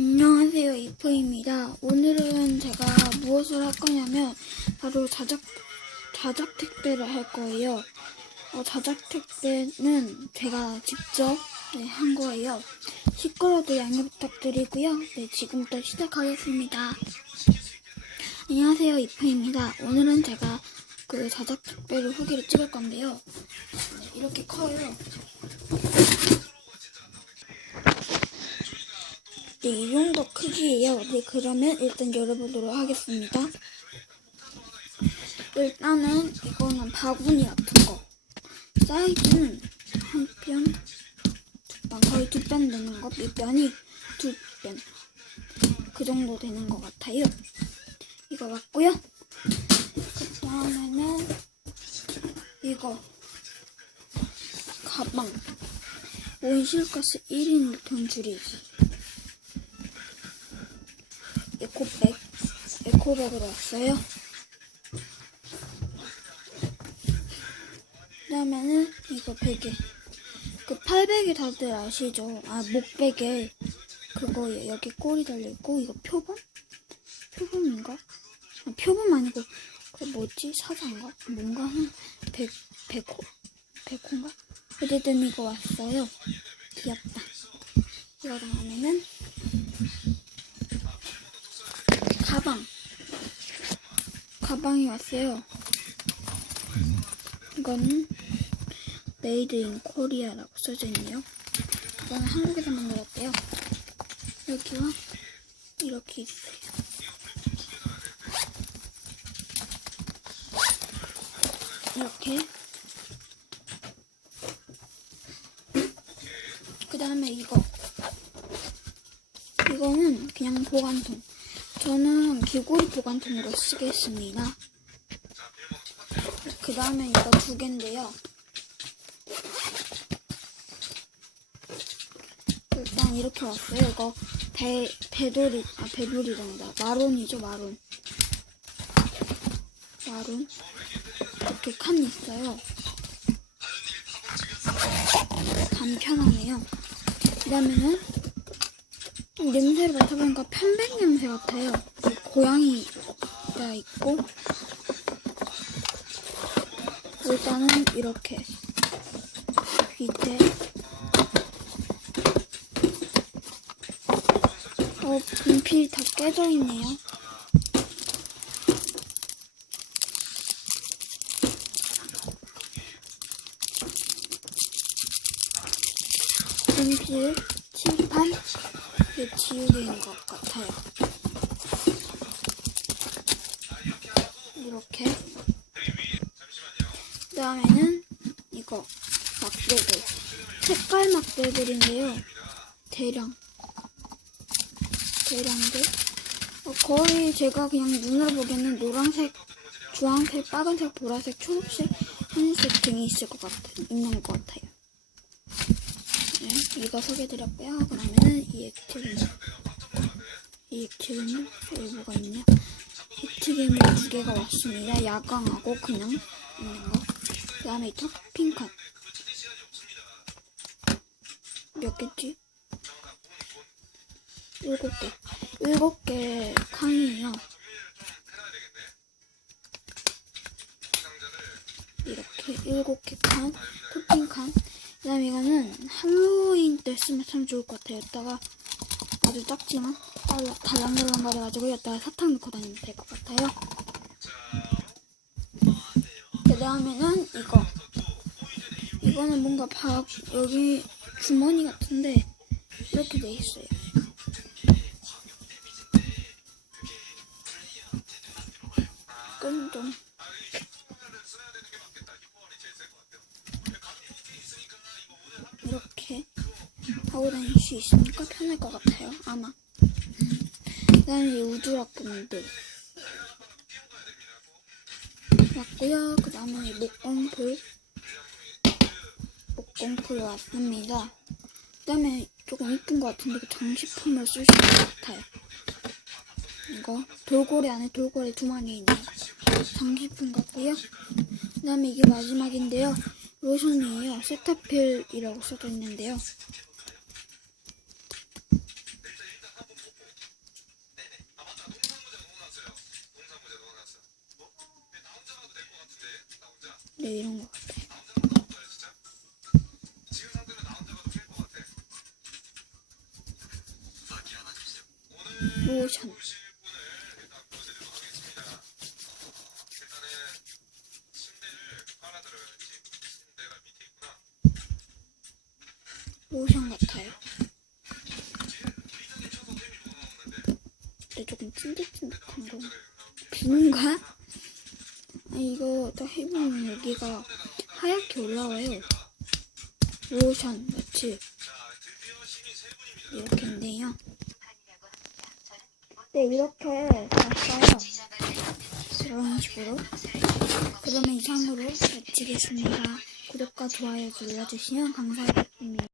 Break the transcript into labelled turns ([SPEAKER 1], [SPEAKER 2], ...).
[SPEAKER 1] 안녕하세요, 이프입니다. 오늘은 제가 무엇을 할 거냐면, 바로 자작, 자작 택배를 할 거예요. 어, 자작 택배는 제가 직접 네, 한 거예요. 시끄러도 양해 부탁드리고요. 네, 지금부터 시작하겠습니다. 안녕하세요, 이프입니다. 오늘은 제가 그 자작 택배를 후기를 찍을 건데요. 네, 이렇게 커요. 네, 이 정도 크기예요. 네, 그러면 일단 열어보도록 하겠습니다. 일단은 이거는 바구니 같은 거. 사이즈는 한 뼘, 두 뼘, 거의 두뼘 되는 거. 밑변이 두 뼘. 그 정도 되는 것 같아요. 이거 맞고요. 그 다음에는 이거 가방. 온실가스 1인 돈 줄이기. 에코백, 에코백으로 왔어요. 그 다음에는 이거 베개. 그 팔베개 다들 아시죠? 아, 목베개. 그거예요. 여기 꼬리 달려있고, 이거 표범? 표범인가? 아, 표범 아니고, 그 뭐지? 사자인가? 뭔가 한, 백, 백호? 백호인가? 어쨌든 이거 왔어요. 귀엽다. 이거 다음에는, 가방. 가방이 왔어요. 이거는 메이드 인 코리아라고 써져 있네요. 이거는 한국에서 만들었대요. 여기와 이렇게 있어요. 이렇게. 그 다음에 이거. 이거는 그냥 보관통. 저는 귀고리 보관통으로 쓰겠습니다. 그 다음에 이거 두 개인데요. 일단 이렇게 왔어요. 이거 배, 배돌이, 아, 배돌이란다. 마론이죠, 마론. 마론. 이렇게 칸이 있어요. 간편하네요. 그 다음에는 냄새를 맡아보니까 편백 냄새 같아요. 고양이가 있고 일단은 이렇게 밑에 어 분필이 다 깨져 있네요. 분필 칠판 이게 지우개인 것 같아요. 이렇게. 그 다음에는 이거 막대들. 색깔 막대들인데요. 대량. 대량들. 어, 거의 제가 그냥 눈으로 보기에는 노란색, 주황색, 빨간색, 보라색, 초록색, 하늘색 등이 있을 것 같아, 있는 것 같아요. 네, 이거 소개해드렸고요. 그러면은 이 액티브는 이 액티브는 여기 뭐가 있냐? 액티브는 두 개가 왔습니다. 야광하고 그냥 있는 거. 그 다음에 이 토핑칸 몇 개지? 일곱 개. 일곱 개 칸이에요. 이렇게 일곱 개 칸, 토핑 칸. 그 다음에 이거는 할로윈 때 쓰면 참 좋을 것 같아요. 여기다가 아주 작지만 달라, 달랑달랑 거려가지고 여기다가 사탕 넣고 다니면 될 것 같아요. 그 다음에는 이거. 이거는 뭔가 밥, 여기 주머니 같은데 이렇게 돼 있어요. 이건 좀 이렇게 하고 다닐 수 있으니까 편할 것 같아요. 아마. 그다음에 이 우주락분들 왔고요. 그 다음에 이 목공풀 목공풀 왔습니다. 그 다음에 조금 이쁜 것 같은데 그 장식품으로 쓸수 있을 것 같아요. 이거 돌고래 안에 돌고래 두 마리 있는 거 장식품 같고요. 그 다음에 이게 마지막인데요. 로션이에요. 세타필이라고 써져 있는데요. 네, 이런 것 같아요. 로션. 로션 같아요. 근데 조금 찐득찐득한 거. 비누인가? 아, 이거 또 해보면 여기가 하얗게 올라와요. 로션 같이. 이렇게인데요. 네, 이렇게 봤어요. 이런 식으로. 그러면 이상으로 마치겠습니다. 구독과 좋아요 눌러주시면 감사하겠습니다.